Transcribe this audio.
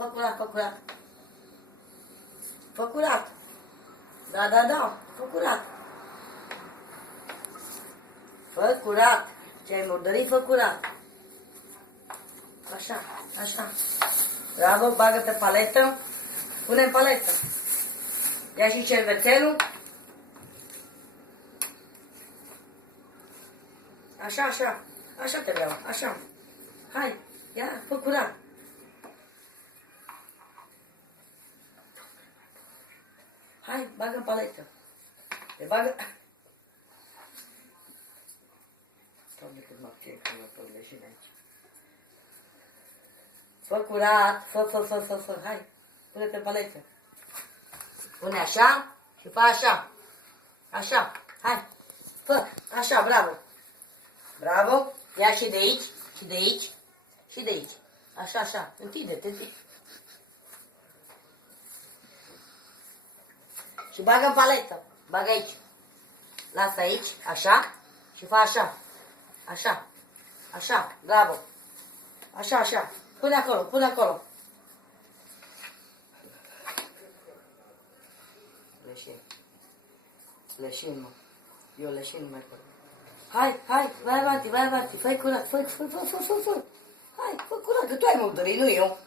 Fă curat, fă curat. Fă curat. Da, da, da, fă curat. Fă curat. Ce-ai murdărit, fă curat. Așa, așa. Bravo, bagă pe paletă. Pune în paletă. Ia și cervețelul. Așa, așa. Așa te vreau, așa. Hai, ia, fă curat. Hai, bagă în paletă. Te bagă... Doamne, cât mă ție că mă pot leșine aici. Fă curat, fă, hai. Pune pe paletă. Pune așa și fă așa. Așa, hai. Fă, așa, bravo. Bravo. Ia și de aici, și de aici, și de aici. Așa, așa. Întinde-te, întinde. Și bagă în paletă. Bagă aici. Lasă aici, așa. Și fă așa. Așa. Așa. Bravo. Așa, așa. Pune acolo, pune acolo. Leșin. Leșin, mă. Eu leșin nu mai pot. Hai, hai, vai avanti, fai curat, fă. Hai, fă curat, că tu ai murdărit, nu eu.